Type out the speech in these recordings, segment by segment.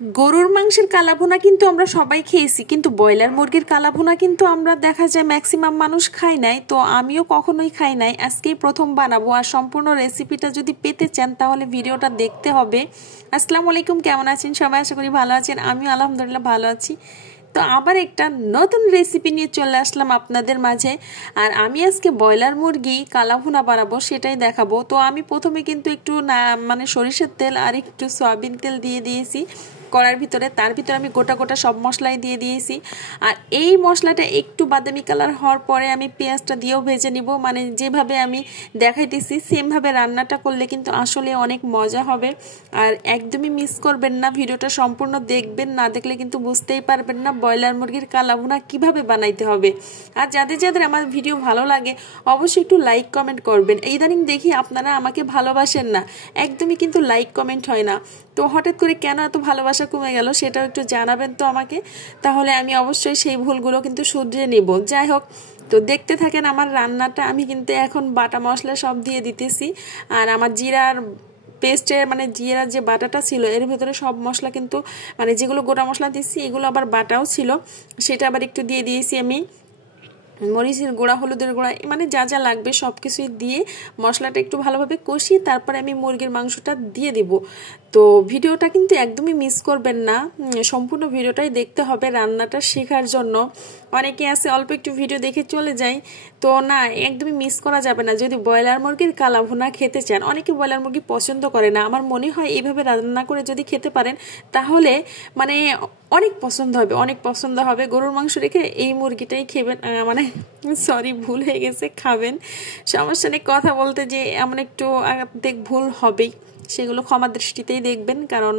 গরুর মাংসের কালাভুনা কিন্তু আমরা সবাই খেয়েছি, কিন্তু ব্রয়লার মুরগির কালাভুনা কিন্তু আমরা দেখা যায় ম্যাক্সিমাম মানুষ খাই নাই। তো আমিও কখনোই খাই নাই, আজকেই প্রথম বানাবো। আর সম্পূর্ণ রেসিপিটা যদি পেতে চান তাহলে ভিডিওটা দেখতে হবে। আসসালামু আলাইকুম, কেমন আছেন সবাই? আশা করি ভালো আছেন, আমিও আলহামদুলিল্লাহ ভালো আছি। তো আবার একটা নতুন রেসিপি নিয়ে চলে আসলাম আপনাদের মাঝে। আর আমি আজকে ব্রয়লার মুরগি কালাভুনা বানাবো, সেটাই দেখাবো। তো আমি প্রথমে কিন্তু একটু সরিষার তেল আর একটু সয়াবিন তেল দিয়ে দিয়েছি কড়ার ভিতরে। তার ভিতরে আমি গোটা গোটা সব মশলাই দিয়ে দিয়েছি। আর এই মশলাটা একটু বাদামি কালার হওয়ার পরে আমি পেঁয়াজটা দিয়েও ভেজে নিব। মানে যেভাবে আমি দেখাইতেছি সেমভাবে রান্নাটা করলে কিন্তু আসলে অনেক মজা হবে। আর একদমই মিস করবেন না, ভিডিওটা সম্পূর্ণ দেখবেন, না দেখলে কিন্তু বুঝতেই পারবেন না ব্রয়লার মুরগির কালাভুনা কিভাবে বানাইতে হবে। আর যাদের যাদের আমার ভিডিও ভালো লাগে অবশ্যই একটু লাইক কমেন্ট করবেন। ইদানিং দেখি আপনারা আমাকে ভালোবাসেন না, একদমই কিন্তু লাইক কমেন্ট হয় না। তো হঠাৎ করে কেন এত ভালোবাসা কমে গেল সেটাও একটু জানাবেন তো আমাকে, তাহলে আমি অবশ্যই সেই ভুলগুলো কিন্তু শুধরে নেব। যাই হোক, তো দেখতে থাকেন আমার রান্নাটা। আমি কিন্তু এখন বাটা মশলা সব দিয়ে দিতেছি। আর আমার জিরার পেস্টের মানে জিরার যে বাটাটা ছিল এর ভিতরে সব মশলা কিন্তু মানে যেগুলো গোটা মশলা দিচ্ছি এগুলো আবার বাটাও ছিল, সেটা আবার একটু দিয়ে দিয়েছি আমি। মরিচের গুঁড়া, হলুদের গুঁড়া, মানে যা যা লাগবে সব কিছুই দিয়ে মশলাটা একটু ভালোভাবে কষিয়ে তারপরে আমি মুরগির মাংসটা দিয়ে দিব। তো ভিডিওটা কিন্তু একদমই মিস করবেন না, সম্পূর্ণ ভিডিওটাই দেখতে হবে রান্নাটা শেখার জন্য। অনেকে আছে অল্প একটু ভিডিও দেখে চলে যায়, তো না, একদমই মিস করা যাবে না যদি ব্রয়লার মুরগির কালাভুনা খেতে চান। অনেকে ব্রয়লার মুরগি পছন্দ করে না, আমার মনে হয় এইভাবে রান্না করে যদি খেতে পারেন তাহলে মানে অনেক পছন্দ হবে, অনেক পছন্দ হবে। গরুর মাংস রেখে এই মুরগিটাই খেবেন, মানে সরি ভুল হয়ে গেছে, খাবেন। সমস্যা নেই, কথা বলতে যে এমন একটু ভুল হবেই, সেগুলো ক্ষমা দৃষ্টিতেই দেখবেন, কারণ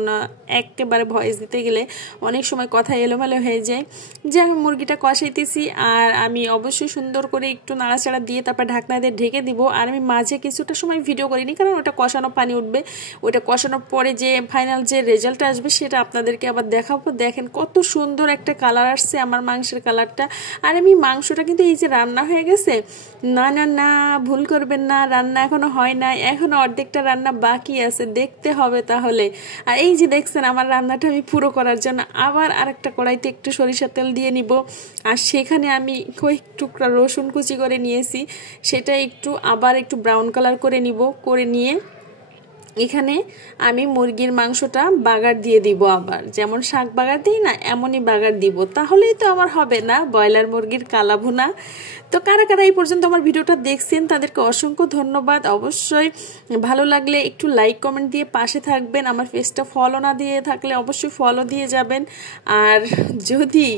একেবারে ভয়েস দিতে গেলে অনেক সময় কথা এলোমেলো হয়ে যায়। যে আমি মুরগিটা কষাইতেছি আর আমি অবশ্যই সুন্দর করে একটু নাড়াচাড়া দিয়ে তারপর ঢাকনা দিয়ে ঢেকে দিব। আর আমি মাঝে কিছুটা সময় ভিডিও করিনি, কারণ ওটা কষানো পানি উঠবে, ওটা কষানোর পরে যে ফাইনাল যে রেজাল্ট আসবে সেটা আপনাদেরকে আবার দেখাবো। দেখেন কত সুন্দর একটা কালার আসছে আমার মাংসের কালারটা। আর আমি মাংসটা কিন্তু এই যে রান্না হয়ে গেছে, না না না ভুল করবেন না, রান্না এখনো হয় না, এখনো অর্ধেকটা রান্না বাকি আছে, দেখতে হবে তাহলে। আর এই যে দেখছেন আমার রান্নাটা আমি পুরো করার জন্য আবার আরেকটা কড়াইতে একটু সরিষার তেল দিয়ে নিব। আর সেখানে আমি কয়েক টুকরা রসুন কুচি করে নিয়েছি, সেটা একটু আবার একটু ব্রাউন কালার করে নিব। করে নিয়ে এখানে আমি মুরগির মাংসটা বাগার দিয়ে দিব, আবার যেমন শাক বাগার দিই না এমনই বাগার দিব, তাহলেই তো আমার হবে না ব্রয়লার মুরগির কালাভুনা। তো কারা কারা এই পর্যন্ত আমার ভিডিওটা দেখছেন তাদেরকে অসংখ্য ধন্যবাদ। অবশ্যই ভালো লাগলে একটু লাইক কমেন্ট দিয়ে পাশে থাকবেন। আমার পেজটা ফলো না দিয়ে থাকলে অবশ্যই ফলো দিয়ে যাবেন। আর যদি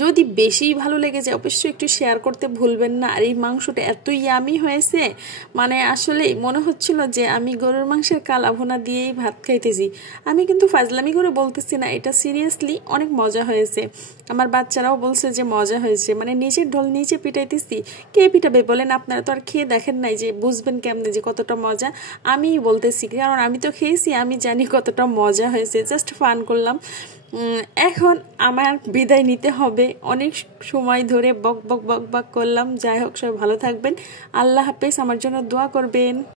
যদি বেশি ভালো লেগে যায় অবশ্যই একটু শেয়ার করতে ভুলবেন না। আর এই মাংসটা এত ইয়ামি হয়েছে, মানে আসলে মনে হচ্ছিল যে আমি গরুর মাংসের কালাভুনা দিয়েই ভাত খাইতেছি। আমি কিন্তু ফাজলামি করে বলতেছি না, এটা সিরিয়াসলি অনেক মজা হয়েছে। আমার বাচ্চারাও বলছে যে মজা হয়েছে, মানে নিজের ঢোল নিচে পিটাইতেছি। কে পিটাবে বলেন? আপনারা তো আর খেয়ে দেখেন নাই যে বুঝবেন কেমনে যে কতটা মজা। আমিই বলতেছি, কারণ আমি তো খেয়েছি, আমি জানি কতটা মজা হয়েছে। জাস্ট ফান করলাম। এখন আমার বিদায় নিতে হবে, অনেক সময় ধরে বক বক বক বক করলাম। যাই হোক, সবাই ভালো থাকবেন, আল্লাহ হাফেজ, আমার জন্য দোয়া করবেন।